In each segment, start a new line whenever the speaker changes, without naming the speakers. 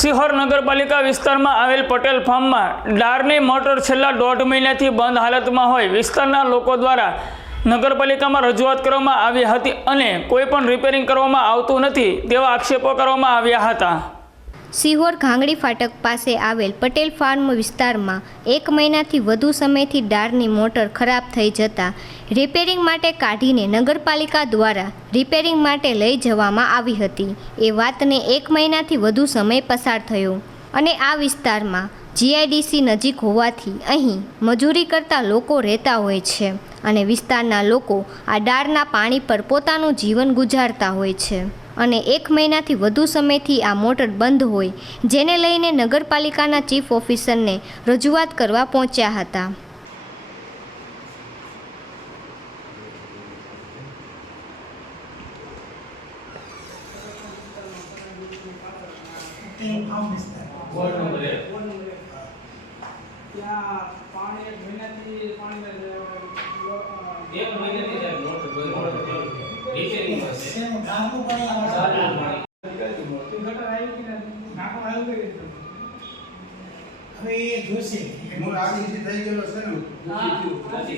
સિહોર નગરપાલિકા વિસ્તારમાં આવેલ પટેલ ફાર્મમાં ડારની મોટર છેલ્લા દોઢ મહિનાથી બંધ હાલતમાં હોય. વિસ્તારના લોકો દ્વારા નગરપાલિકામાં રજૂઆત કરવામાં આવી હતી અને કોઈ પણ રિપેરિંગ કરવામાં આવતું નથી તેવા આક્ષેપો કરવામાં આવ્યા હતા.
સિહોર ઘાંગડી ફાટક પાસે આવેલ પટેલ ફાર્મ વિસ્તારમાં એક મહિનાથી વધુ સમયથી ડારની મોટર ખરાબ થઈ જતાં રિપેરિંગ માટે કાઢીને નગરપાલિકા દ્વારા રિપેરિંગ માટે લઈ જવામાં આવી હતી. એ વાતને એક મહિનાથી વધુ સમય પસાર થયો અને આ વિસ્તારમાં જીઆઈડીસી નજીક હોવાથી અહીં મજૂરી કરતા લોકો રહેતા હોય છે અને વિસ્તારના લોકો આ ડારના પાણી પર પોતાનું જીવન ગુજારતા હોય છે. અને એક મહિનાથી વધુ સમયથી આ મોટર બંધ હોય, જેને લઈને નગરપાલિકાના ચીફ ઓફિસરને રજૂઆત કરવા પહોંચ્યા હતા.
પાણી એક મહિનાથી પાણી
એક મહિનાથી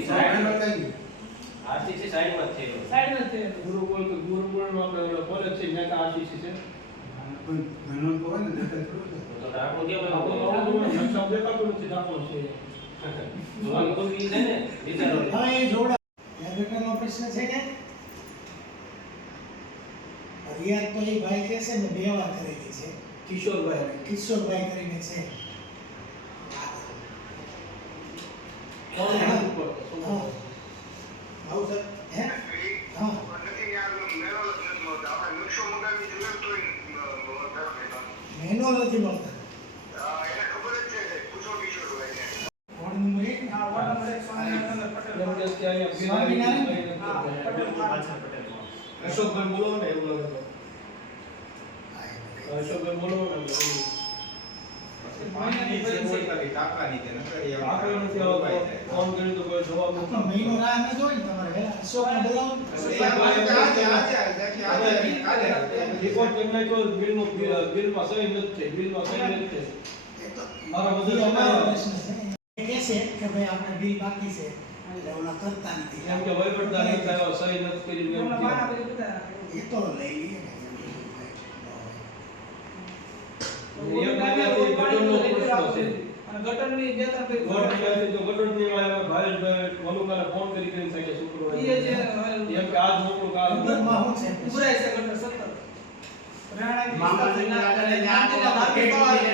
પાણી?
પાણી.
ગુરુકુળ કે ગુરુકુળનો છે ત્યાં તો
તો
હવે જોડા ફરિયાદ તો એ ભાઈ કે છે ને બે વાર કરેલી છે.
કિશોરભાઈ
કિશોરભાઈ કરીને છે. નથી મળતા.
સ્વામિનારાયણ.
અશોકભાઈ બોલો ને એવું લાગે.
બાકી છે એટલે કરતા નથી
એમ કે વહીવટદારે સહી નથી કરી
એ તો લઈ લઈએ ને
એક મહિનાથી ગટરનો છે
અને ગટરની
તો ગટરની વાળા ભાઈ ફોન કરી કરીને શુક્રવારે
ઈ જે
આજ મોકલું કાલ
છે
ઉભરાય છે ગટર સતત રાણાની
મામા
વિસ્તાર છે,
આગળ
નાગરિક
ત્યાં
ધાર્મિક